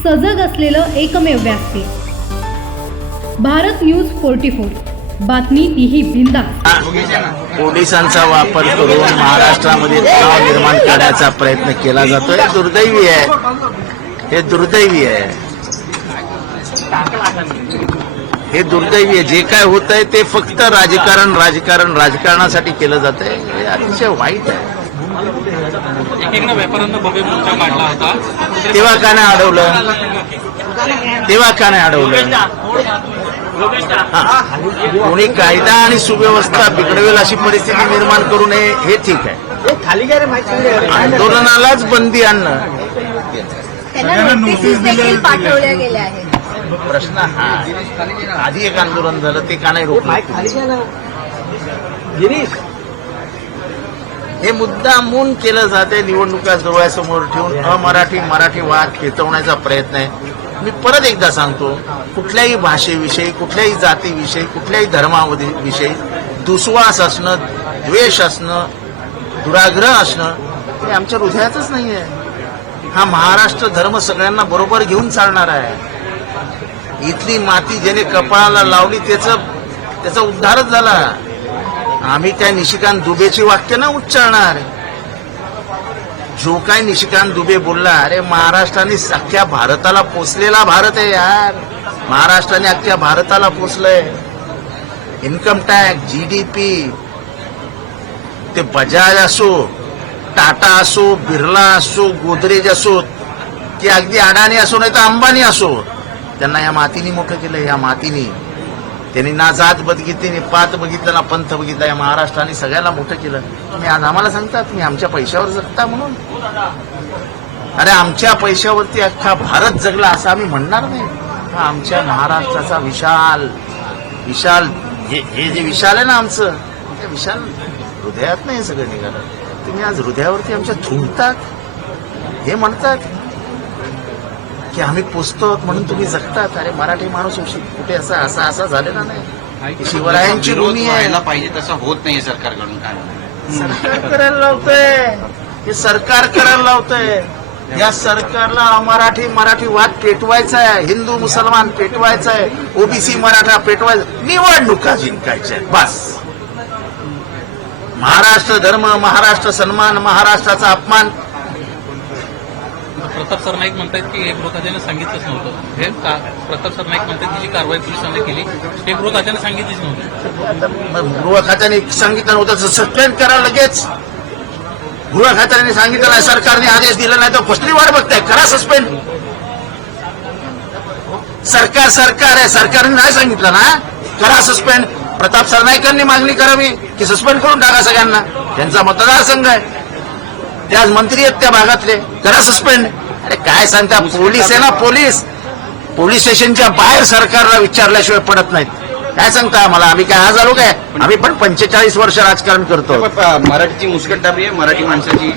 सजग असलेलं एकमेव व्यासपीठ भारत न्यूज 44, बातमी तीही बिनधास्त। पोलिसांचा वापर करून महाराष्ट्रामध्ये तणाव निर्माण करण्याचा प्रयत्न केला जातो। हे दुर्दैवी आहे, हे दुर्दैवी आहे, हे दुर्दैवी आहे। जे काय होत आहे ते फक्त राजकारणासाठी केलं जात आहे। हे अतिशय वाईट आहे। व्यापाऱ्यांना भव्य मोर्चा काढला होता, तेव्हा का नाही अडवलं? तेव्हा का नाही अडवलं? कोणी कायदा आणि सुव्यवस्था बिघडवेल अशी परिस्थिती निर्माण करू नये हे ठीक आहे। आंदोलनालाच बंदी आणणं पाठवल्या गेल्या आहेत। प्रश्न हा, आधी एक आंदोलन झालं ते का नाही रोखलं? हे मुद्दामून केलं जाते। निवडणुका डोळ्यासमोर ठेवून अमराठी मराठी वाद खेचवण्याचा प्रयत्न आहे। मी परत एकदा सांगतो, कुठल्याही भाषेविषयी, कुठल्याही जातीविषयी, कुठल्याही धर्माविषयी दुस्वास असणं, द्वेष असणं, दुराग्रह असणं हे आमच्या हृदयातच नाही आहे। हा महाराष्ट्र धर्म सगळ्यांना बरोबर घेऊन चालणार आहे। इथली माती ज्याने कपाळाला लावली त्याचा उद्धारच झाला। आम्ही काय निशिकांत दुबेची वाक्य ना उच्चारणार। जो काय निशिकांत दुबे बोलला, अरे महाराष्ट्राने अख्ख्या भारताला पोचलेला भारत आहे यार। महाराष्ट्राने अख्ख्या भारताला पोचलंय। इन्कम टॅक्स, जीडीपी, ते बजाज असो, टाटा असो, बिर्ला असो, गोदरेज असो, की अगदी अडाणी असो नाही तर अंबानी असो, त्यांना या मातीने मोठं केलं। या मातीने त्यांनी ना जात बघितली, ना पात बघितलं, ना पंथ बघितला। या महाराष्ट्राने सगळ्याला मोठं केलं। तुम्ही आज आम्हाला सांगता तुम्ही आमच्या पैशावर जगता म्हणून? अरे आमच्या पैशावरती अख्खा भारत जगला असं आम्ही म्हणणार नाही। हा आमच्या महाराष्ट्राचा विशाल विशाल हे जे विशाल आहे ना आमचं, त्या विशाल हृदयात नाही सगळं निघालं। तुम्ही आज हृदयावरती आमच्या थुंकतात, हे म्हणतात की आम्ही पोचतो म्हणून तुम्ही जगतात। अरे मराठी माणूस कुठे असा झालेला नाही। शिवरायांची भूमी आहे पाहिजे तसं होत नाही सरकारकडून। काय सरकार करायला लावतंय, हे सरकार करायला लावतंय। या सरकारला मराठी वाद पेटवायचा आहे, हिंदू मुसलमान पेटवायचा आहे, ओबीसी मराठा पेटवायचा, निवडणुका जिंकायच्या आहेत बस। महाराष्ट्र धर्म, महाराष्ट्र सन्मान, महाराष्ट्राचा अपमान। प्रताप सरनाईक म्हणतात की एक गृहखात्याने सांगितलंच नव्हतं। हे प्रताप सरनाईक म्हणतात की जी कारवाई पोलिसांनी केली ते गृहखात्याने सांगितलीच नव्हती। गृह खात्याने सांगितलं नव्हतं तर सस्पेंड करा लगेच। गृह खात्याने सांगितलं नाही, सरकारने आदेश दिला नाही तर कसली वाट बघताय? करा सस्पेंड। सरकार आहे, सरकारने नाही सांगितलं ना, करा सस्पेंड। प्रताप सरनाईकांनी मागणी करावी की सस्पेंड करून टाका सगळ्यांना। त्यांचा मतदारसंघ आहे, ते आज मंत्री आहेत त्या भागातले, करा सस्पेंड। अरे काय सांगता? पोलीस आहे ना, पोलीस स्टेशनच्या बाहेर सरकारला विचारल्याशिवाय पडत नाहीत। काय सांगता मला? आम्ही काय आज आलो काय? आम्ही पण 45 वर्ष राजकारण करतो। मराठीची मुस्कटदाबी आहे, मराठी माणसाची।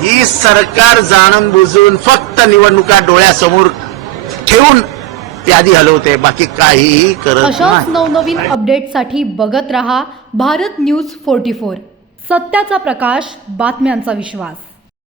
ही सरकार जाणून बुजून फक्त निवडणुका डोळ्यासमोर ठेवून ते आधी हलवते, बाकी काहीही करत अशाच नाही। नवनवीन अपडेटसाठी बघत रहा भारत न्यूज 44, सत्याचा प्रकाश, बातम्यांचा विश्वास।